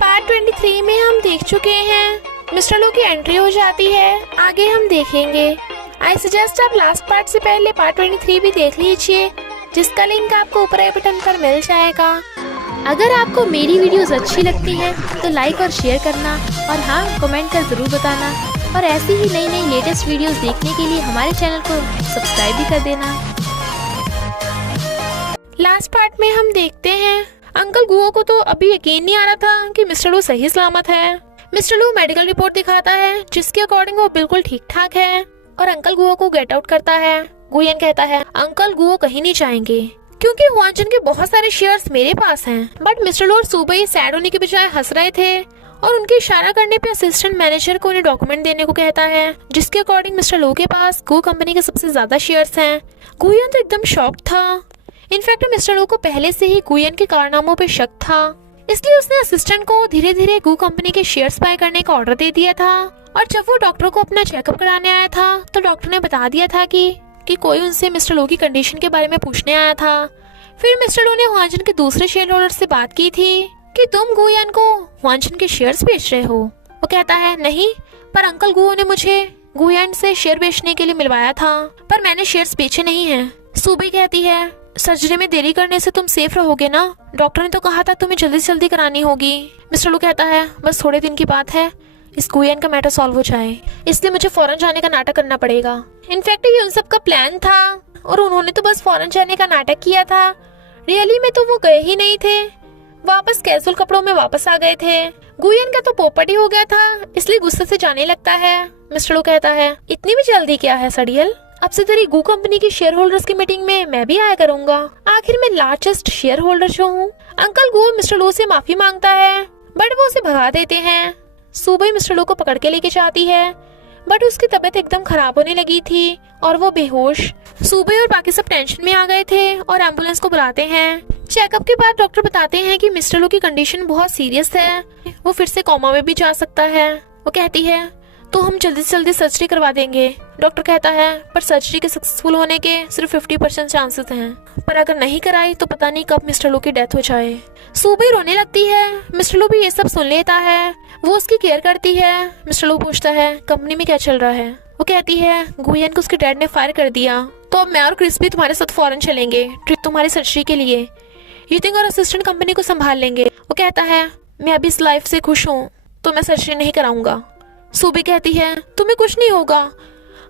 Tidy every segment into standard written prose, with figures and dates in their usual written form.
Part 23 में हम देख चुके हैं, मिस्टर लो की एंट्री हो जाती है। आगे हम देखेंगे। आई सजेस्ट आप लास्ट पार्ट से पहले पार्ट 23 भी देख लीजिए, जिसका लिंक आपको ऊपर आई बटन पर मिल जाएगा। अगर आपको मेरी वीडियोस अच्छी लगती है तो लाइक और शेयर करना, और हाँ, कमेंट कर जरूर बताना। और ऐसी ही नई नई लेटेस्ट वीडियोस देखने के लिए हमारे चैनल को सब्सक्राइब भी कर देना। लास्ट पार्ट में हम देखते हैं, अंकल गुओ को तो अभी यकीन नहीं आ रहा था कि मिस्टर लू सही सलामत है। मिस्टर लू मेडिकल रिपोर्ट दिखाता है, जिसके अकॉर्डिंग वो बिल्कुल ठीक ठाक है, और अंकल गुओ को गेट आउट करता है। गुयन कहता है, अंकल गुओ कहीं नहीं जाएंगे, क्योंकि हुआनचन के बहुत सारे शेयर्स मेरे पास हैं। बट मिस्टर लू और सुबह सैड होने के बजाय हंस रहे थे, और उनके इशारा करने पे असिस्टेंट मैनेजर को उन्हें डॉक्यूमेंट देने को कहता है, जिसके अकॉर्डिंग मिस्टर लू के पास गो कंपनी के सबसे ज्यादा शेयर्स हैं। गुयन तो एकदम शॉक था। इनफैक्ट मिस्टर लू को पहले से ही गुयन के कारनामों पे शक था, इसलिए उसने असिस्टेंट को धीरे धीरे गू कंपनी के शेयर्स बाय करने का ऑर्डर दे दिया था। और जब वो डॉक्टर को अपना चेकअप कराने आया था, तो डॉक्टर ने बता दिया था कि कोई उनसे मिस्टर लू की कंडीशन के बारे में पूछने आया था। फिर मिस्टर लू ने हुआनचन के दूसरे शेयर होल्डर से बात की थी कि तुम गुयन को हुआनचन के शेयर्स बेच रहे हो। वो कहता है, नहीं, पर अंकल गुओ ने मुझे गुयन से शेयर बेचने के लिए मिलवाया था, पर मैंने शेयर्स बेचे नहीं हैं। सुबह कहती है, सर्जरी में देरी करने से तुम सेफ रहोगे ना? डॉक्टर ने तो कहा था तुम्हें जल्दी से जल्दी करानी होगी। मिस्टर लू कहता है, बस थोड़े दिन की बात है, इस गुयन का मैटर सॉल्व हो जाए, इसलिए मुझे फौरन जाने का नाटक करना पड़ेगा। इनफैक्ट ये उन सब का प्लान था, और उन्होंने तो बस फौरन जाने का नाटक किया था। रियली में तो वो गए ही नहीं थे, वापस कैजुअल कपड़ों में वापस आ गए थे। गुयन का तो पोपट ही हो गया था, इसलिए गुस्से से जाने लगता है। मिस्टर लू कहता है, इतनी भी जल्दी क्या है सड़ियल, अब से तेरी गू कंपनी की शेयर होल्डर्स की मीटिंग में मैं भी आया करूंगा, आखिर मैं लार्जेस्ट शेयर होल्डर जो हूँ। अंकल गू मिस्टर लू से माफी मांगता है, बट वो उसे भगा देते हैं। सुबह मिस्टर लू को पकड़ के लेके जाती है, बट उसकी तबीयत एकदम खराब होने लगी थी और वो बेहोश। सुबह और बाकी सब टेंशन में आ गए थे और एम्बुलेंस को बुलाते हैं। चेकअप के बाद डॉक्टर बताते हैं कि मिस्टर लू की कंडीशन बहुत सीरियस है, वो फिर से कोमा में भी जा सकता है। वो कहती है, तो हम जल्दी से जल्दी सर्जरी करवा देंगे। डॉक्टर कहता है, पर सर्जरी के सक्सेसफुल होने के सिर्फ 50% चांसेस हैं, पर अगर नहीं कराई तो पता नहीं कब मिस्टर लू की डेथ हो जाए। सुबह रोने लगती है। मिस्टर लू भी ये सब सुन लेता है, वो उसकी केयर करती है। मिस्टर लू पूछता है, कंपनी में क्या चल रहा है? वो कहती है, गुयन को उसके डैड ने फायर कर दिया, तो अब मैं और क्रिस भी तुम्हारे साथ फौरन चलेंगे ट्रिप तुम्हारी सर्जरी के लिए। यूथिंग और असिस्टेंट कंपनी को संभाल लेंगे। वो कहता है, मैं अभी इस लाइफ से खुश हूँ, तो मैं सर्जरी नहीं कराऊंगा। सुबह कहती है, तुम्हें कुछ नहीं होगा,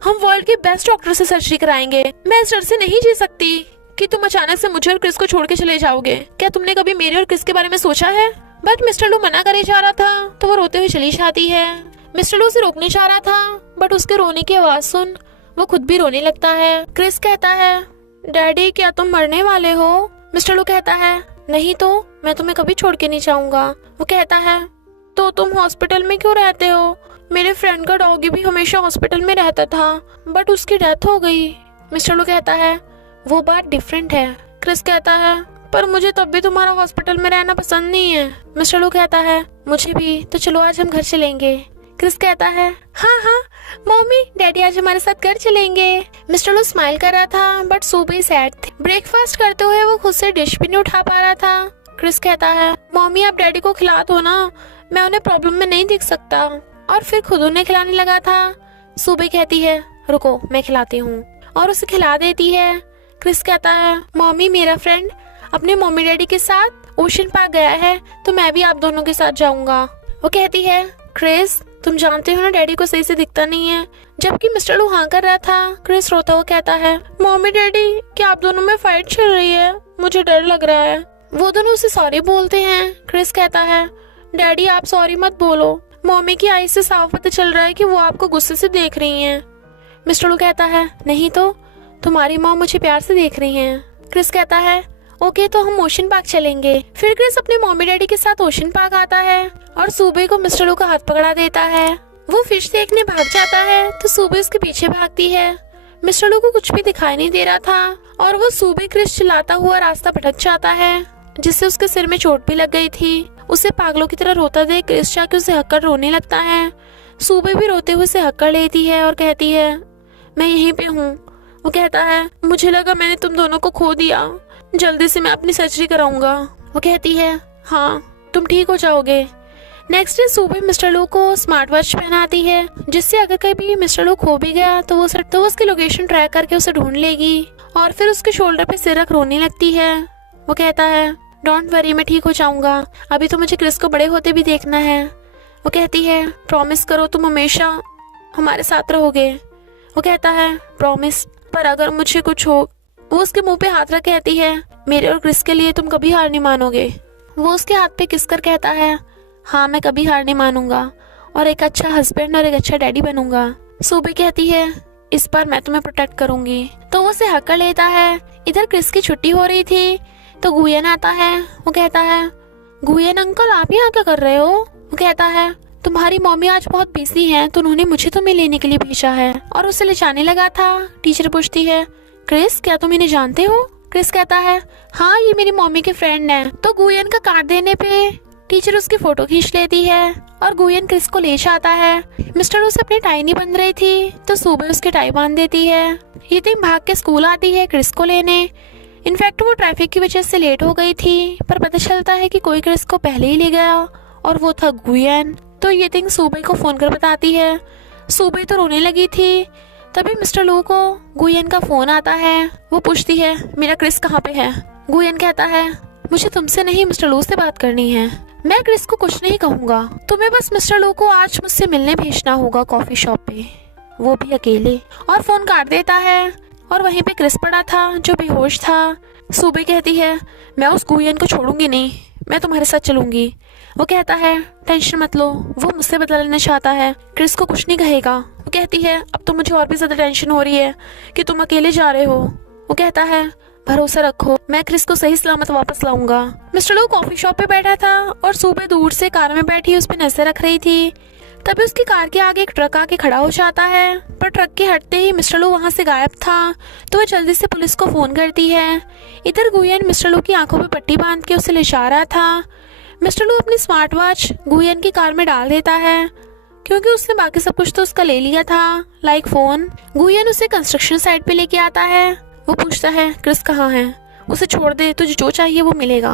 हम वर्ल्ड के बेस्ट डॉक्टर से सर्जरी कराएंगे। मैं इस डर से नहीं जी सकती कि तुम अचानक से मुझे और क्रिस को छोड़ के चले जाओगे। क्या तुमने कभी मेरे और क्रिस के बारे में सोचा है? बट मिस्टर लू मना करे जा रहा था, तो वो रोते हुए चली जाती है। मिस्टर लू उसे रोकने जा रहा था, बट उसके रोने की आवाज सुन वो खुद भी रोने लगता है। क्रिस कहता है, डैडी क्या तुम मरने वाले हो? मिस्टर लू कहता है, नहीं तो मैं तुम्हें कभी छोड़ के नहीं जाऊंगा। वो कहता है, तो तुम हॉस्पिटल में क्यों रहते हो? मेरे फ्रेंड का डॉगी भी हमेशा हॉस्पिटल में रहता था, बट उसकी डेथ हो गई। मिस्टर लू कहता है, वो बात डिफरेंट है। क्रिस कहता है, पर मुझे तब भी तुम्हारा हॉस्पिटल में रहना पसंद नहीं है। मिस्टर लू कहता है, मुझे भी, तो चलो आज हम घर चलेंगे। क्रिस कहता है, हाँ हाँ मम्मी डैडी आज हमारे साथ घर चलेंगे। मिस्टर लू स्माइल कर रहा था, बट सुबह सैड थे। ब्रेकफास्ट करते हुए वो खुद से डिश भी नहीं उठा पा रहा था। क्रिस कहता है, मम्मी आप डैडी को खिला दो ना, मैं उन्हें प्रॉब्लम में नहीं दिख सकता। और फिर खुद उन्हें खिलाने लगा था। सुबह कहती है, रुको मैं खिलाती हूँ, और उसे खिला देती है। क्रिस कहता है, मम्मी मेरा फ्रेंड अपने मम्मी डैडी के साथ ओशन पार्क गया है, तो मैं भी आप दोनों के साथ जाऊंगा। वो कहती है, क्रिस तुम जानते हो ना डैडी को सही से दिखता नहीं है। जबकि मिस्टर लू हाँ कर रहा था। क्रिस रोता हुआ कहता है, मम्मी डैडी क्या आप दोनों में फाइट चल रही है? मुझे डर लग रहा है। वो दोनों उसे सॉरी बोलते हैं। क्रिस कहता है, डैडी आप सॉरी मत बोलो, मम्मी की आई से साफ पता चल रहा है कि वो आपको गुस्से से देख रही हैं। मिस्टर लू कहता है, नहीं तो तुम्हारी माँ मुझे प्यार से देख रही हैं। क्रिस कहता है, ओके तो हम ओशन पार्क चलेंगे। फिर क्रिस अपने मम्मी डैडी के साथ ओशन पार्क आता है, और सुबह को मिस्टर लू का हाथ पकड़ा देता है। वो फिश देखने भाग जाता है, तो सुबह उसके पीछे भागती है। मिस्टर लू को कुछ भी दिखाई नहीं दे रहा था, और वो सुबह क्रिस चिल्लाता हुआ रास्ता भटक जाता है, जिससे उसके सिर में चोट भी लग गई थी। उसे पागलों की तरह रोता देख क्रिस जाके उसे हक्कर रोने लगता है। सुबह भी रोते हुए उसे हक्कर लेती है और कहती है, मैं यहीं पे हूँ। वो कहता है, मुझे लगा मैंने तुम दोनों को खो दिया, जल्दी से मैं अपनी सर्जरी कराऊंगा। वो कहती है, हाँ तुम ठीक हो जाओगे, नेक्स्ट डे सुबह मिस्टर लू को स्मार्ट वॉच पहनाती है, जिससे अगर कभी मिस्टर लू खो भी गया तो वो उसकी लोकेशन ट्रैक करके उसे ढूंढ लेगी। और फिर उसके शोल्डर पे सिर रख रोने लगती है। वो कहता है डोंट वरी, मैं ठीक हो जाऊंगा, अभी तो मुझे क्रिस को बड़े होते भी देखना है। वो कहती है प्रॉमिस करो तुम हमेशा हमारे साथ रहोगे। वो कहता है प्रॉमिस, पर अगर मुझे कुछ हो। वो उसके मुंह पे हाथ रख कहती है मेरे और क्रिस के लिए तुम कभी हार नहीं मानोगे। वो उसके हाथ पे किस कर कहता है हाँ मैं कभी हार नहीं मानूंगा और एक अच्छा हस्बैंड और एक अच्छा डैडी बनूंगा। सुबह कहती है इस बार मैं तुम्हें प्रोटेक्ट करूंगी। तो वो उसे हक कर लेता है। इधर क्रिस की छुट्टी हो रही थी तो गुयन आता है। वो कहता है गुयन अंकल आप यहाँ क्या कर रहे हो। वो कहता है तुम्हारी मम्मी आज बहुत बिजी हैं तो उन्होंने मुझे तुम्हें लेने के लिए भेजा है। और उसे ले जाने लगा था। टीचर पूछती है क्रिस क्या तुम इन्हें जानते हो। क्रिस कहता है हाँ ये मेरी मम्मी के फ्रेंड है। तो गुयन का कार्ड देने पे टीचर उसकी फोटो खींच लेती है और गुयन क्रिस को ले जाता है। मिस्टर उसे अपनी टाई नहीं बंध रही थी तो सुबह उसकी टाई बांध देती है। ये दिन भाग के स्कूल आती है क्रिस को लेने। इनफैक्ट वो ट्रैफिक की वजह से लेट हो गई थी, पर पता चलता है कि कोई क्रिस को पहले ही ले गया और वो था गुयन। तो ये थिंग सुबह को फोन कर बताती है। सुबह तो रोने लगी थी। तभी मिस्टर लू को गुयन का फोन आता है। वो पूछती है मेरा क्रिस कहाँ पे है। गुयन कहता है मुझे तुमसे नहीं मिस्टर लू से बात करनी है। मैं क्रिस को कुछ नहीं कहूँगा, तुम्हें बस मिस्टर लू को आज मुझसे मिलने भेजना होगा कॉफी शॉप पे, वो भी अकेले। और फोन काट देता है और वहीं पे क्रिस पड़ा था जो बेहोश था। सुबह कहती है मैं उस गुयन को छोड़ूंगी नहीं, मैं तुम्हारे साथ चलूंगी। वो कहता है टेंशन मत लो, वो मुझसे बदला लेना चाहता है, क्रिस को कुछ नहीं कहेगा। वो कहती है अब तो मुझे और भी ज्यादा टेंशन हो रही है कि तुम अकेले जा रहे हो। वो कहता है भरोसा रखो, मैं क्रिस को सही सलामत वापस लाऊंगा। मिस्टर लू कॉफी शॉप पे बैठा था और सुबह दूर से कार में बैठी उस पर नजर रख रही थी। तभी उसकी कार के आगे एक ट्रक आके खड़ा हो जाता है, पर ट्रक के हटते ही मिस्टर लू वहाँ से गायब था। तो वह जल्दी से पुलिस को फोन करती है। इधर गुयन मिस्टर लू की आंखों पे पट्टी बांध के उसे ले जा रहा था। मिस्टर लू अपनी स्मार्ट वॉच गुयन की कार में डाल देता है क्योंकि उसने बाकी सब कुछ तो उसका ले लिया था, लाइक फोन। गुयन उसे कंस्ट्रक्शन साइट पे लेके आता है। वो पूछता है क्रिस कहाँ है, उसे छोड़ दे, तुझे जो चाहिए वो मिलेगा।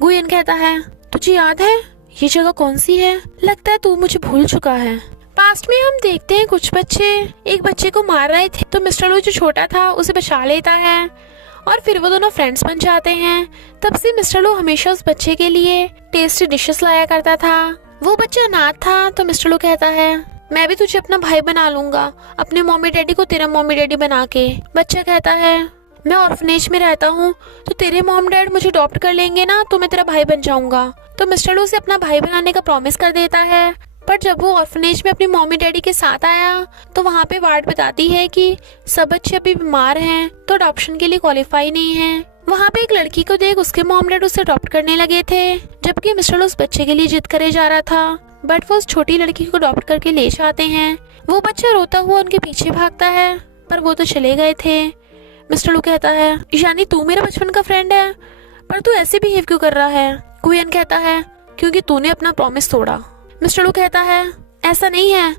गुयन कहता है तुझे याद है ये जगह कौन सी है, लगता है तू मुझे भूल चुका है। पास्ट में हम देखते हैं कुछ बच्चे एक बच्चे को मार रहे थे तो मिस्टर लू जो छोटा था उसे बचा लेता है और फिर वो दोनों फ्रेंड्स बन जाते हैं। तब से मिस्टर लू हमेशा उस बच्चे के लिए टेस्टी डिशेस लाया करता था। वो बच्चा अनाथ था तो मिस्टर लू कहता है मैं भी तुझे अपना भाई बना लूंगा, अपने मम्मी डैडी को तेरा मम्मी डैडी बना के। बच्चा कहता है मैं ऑर्फनेज में रहता हूँ तो तेरे मॉम डैड मुझे अडॉप्ट कर लेंगे ना तो मैं तेरा भाई बन जाऊंगा। तो मिस्टर लू से अपना भाई बनाने का प्रॉमिस कर देता है। पर जब वो ऑर्फनेज में अपनी मम्मी डैडी के साथ आया तो वहाँ पे वार्ड बताती है कि सब बच्चे अभी बीमार हैं तो अडॉप्शन के लिए क्वालिफाई नहीं है। वहाँ पे एक लड़की को देख उसके मॉम डैड उसे अडॉप्ट करने लगे थे, जबकि मिस्टर लू उस बच्चे के लिए जिद करे जा रहा था। बट वो उस छोटी लड़की को अडॉप्ट करके ले जाते हैं। वो बच्चा रोता हुआ उनके पीछे भागता है पर वो तो चले गए थे। मिस्टर लू कहता है यानी तू मेरा बचपन का फ्रेंड है, पर तू ऐसे बिहेव क्यों कर रहा है। गुयन कहता है क्योंकि तूने अपना प्रॉमिस तोड़ा। मिस्टर लू कहता है ऐसा नहीं है,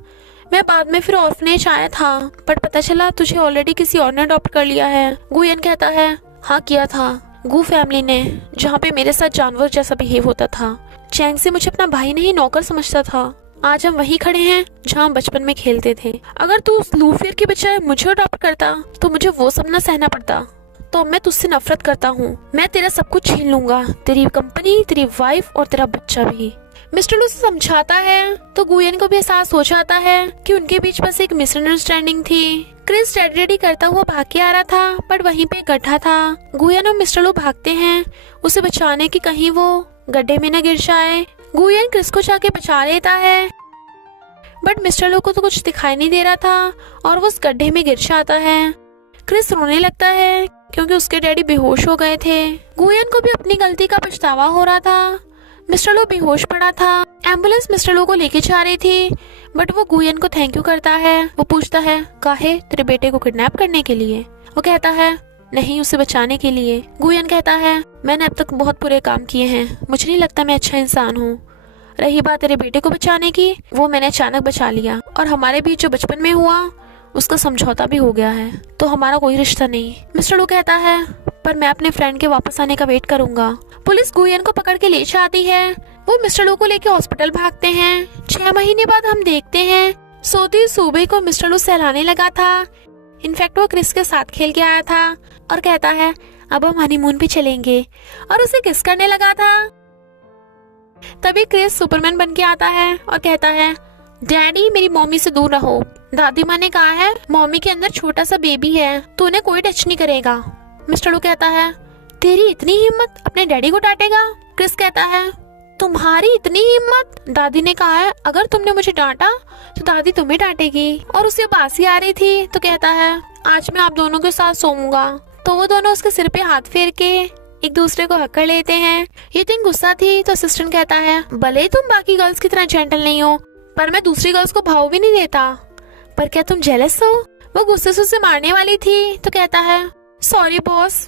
मैं बाद में फिर ऑर्फनेज आया था बट पता चला तुझे ऑलरेडी किसी और ने अडॉप्ट कर लिया है। गुयन कहता है हाँ किया था गू फैमिली ने, जहाँ पे मेरे साथ जानवर जैसा बिहेव होता था। चैंग से मुझे अपना भाई नहीं नौकर समझता था। आज हम वही खड़े हैं जहाँ हम बचपन में खेलते थे। अगर तू उस लूफियर के बजाय मुझे अडॉप्ट करता तो मुझे वो सब न सहना पड़ता। तो मैं तुझसे नफरत करता हूँ, मैं तेरा सब कुछ छीन लूंगा, तेरी कंपनी, तेरी वाइफ और तेरा बच्चा भी। मिस्टर लू से समझाता है तो गुयन को भी एहसास हो जाता है कि उनके बीच बस एक मिसअंडरस्टैंडिंग थी। क्रिस रेडी करता हुआ भाग के आ रहा था पर वहीं पे गड्ढा था। गुयन और मिस्टर लू भागते हैं उसे बचाने की कहीं वो गड्ढे में न गिर जाए। गुयन क्रिस को जाके बचा लेता है बट मिस्टर लू को तो कुछ दिखाई नहीं दे रहा था और वो उस गड्ढे में गिर जाता है। क्रिस रोने लगता है क्योंकि उसके डैडी बेहोश हो गए थे। गुयन को भी अपनी गलती का पछतावा हो रहा था। मिस्टर लू बेहोश पड़ा था। एम्बुलेंस मिस्टर लू को लेके जा रही थी बट वो गुयन को थैंक यू करता है। वो पूछता है काहे, तेरे बेटे को किडनैप करने के लिए। वो कहता है नहीं, उसे बचाने के लिए। गुयन कहता है मैंने अब तक बहुत बुरे काम किए हैं, मुझे नहीं लगता मैं अच्छा इंसान हूँ। रही बात तेरे बेटे को बचाने की, वो मैंने अचानक बचा लिया और हमारे बीच जो बचपन में हुआ उसका समझौता भी हो गया है, तो हमारा कोई रिश्ता नहीं। मिस्टर लू कहता है पर मैं अपने फ्रेंड के वापस आने का वेट करूंगा। पुलिस गुयन को पकड़ के ले जाती है। वो मिस्टर लू को लेके हॉस्पिटल भागते हैं। 6 महीने बाद हम देखते हैं सोती सूबे को मिस्टर लू सहलाने लगा था। इनफैक्ट वो क्रिस के साथ खेल के आया था और कहता है अब हम हनीमून पे चलेंगे और उसे किस करने लगा था। तभी क्रिस सुपरमैन बन के आता है और कहता है डैडी मेरी मम्मी से दूर रहो। दादी माँ ने कहा है मम्मी के अंदर छोटा सा बेबी है तो उन्हें कोई टच नहीं करेगा। मिस्टर लू कहता है तेरी इतनी हिम्मत अपने डैडी को डांटेगा। क्रिस कहता है तुम्हारी इतनी हिम्मत। दादी ने कहा है अगर तुमने मुझे डांटा तो दादी तुम्हें डांटेगी। और उसे बासी आ रही थी तो कहता है आज मैं आप दोनों के साथ सोऊंगा। तो वो दोनों उसके सिर पे हाथ फेर के एक दूसरे को हक कर लेते हैं। ये थिंग गुस्सा थी तो असिस्टेंट कहता है भले तुम बाकी गर्ल्स की तरह जेंटल नहीं हो पर मैं दूसरी गर्ल्स को भाव भी नहीं देता। पर क्या तुम जेलस हो? वो गुस्से से उसे मारने वाली थी तो कहता है सॉरी बॉस।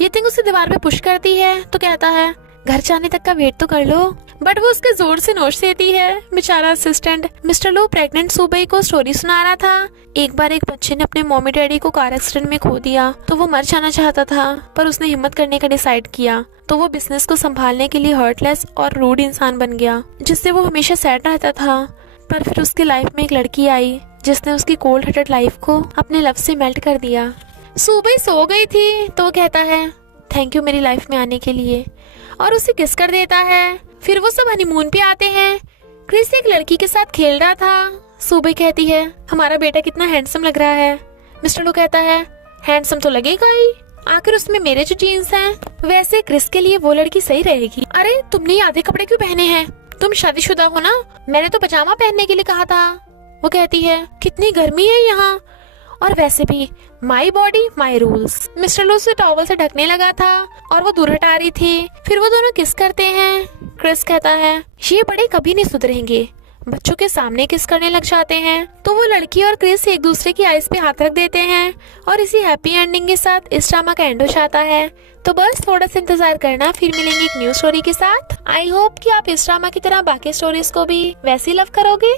ये थिंग उसे दीवार पे पुश करती है तो कहता है घर जाने तक का वेट तो कर लो। बट वो उसके जोर से नोच देती है। बेचारा असिस्टेंट। मिस्टर लू प्रेग्नेंट सूबे को स्टोरी सुना रहा था। एक बार एक बच्चे ने अपने मम्मी डैडी को कार एक्सीडेंट में खो दिया तो वो मर जाना चाहता था पर उसने हिम्मत करने का डिसाइड किया तो वो बिजनेस को संभालने के लिए हर्टलेस और रूड इंसान बन गया जिससे वो हमेशा सैड रहता था। पर फिर उसकी लाइफ में एक लड़की आई जिसने उसकी कोल्ड हार्टेड लाइफ को अपने लव से मेल्ट कर दिया। सूबे सो गई थी तो कहता है थैंक यू मेरी लाइफ में आने के लिए और उसे किस कर देता है। फिर वो सब हनीमून पे आते हैं। क्रिस एक लड़की के साथ खेल रहा था। सूबे कहती है हमारा बेटा कितना हैंडसम लग रहा है। मिस्टर लू कहता है हैंडसम तो लगेगा ही, आखिर उसमें मेरे जो जीन्स हैं। वैसे क्रिस के लिए वो लड़की सही रहेगी। अरे तुमने ये आधे कपड़े क्यों पहने हैं? तुम शादीशुदा हो ना? मैंने तो पजामा पहनने के लिए कहा था। वो कहती है कितनी गर्मी है यहाँ और वैसे भी my body my rules. Mister लू उसे टॉवल से ढकने लगा था और वो दूर हटा रही थी। फिर वो दोनों किस करते हैं। क्रिस कहता है ये बड़े कभी नहीं सुधरेंगे, बच्चों के सामने किस करने लग जाते हैं। तो वो लड़की और क्रिस एक दूसरे की आइज पे हाथ रख देते हैं और इसी हैप्पी एंडिंग के साथ इस ड्रामा का एंड हो जाता है। तो बस थोड़ा सा इंतजार करना, फिर मिलेंगे एक न्यू स्टोरी के साथ। आई होप कि आप इस ड्रामा की तरह बाकी स्टोरीज को भी वैसे ही लव करोगे।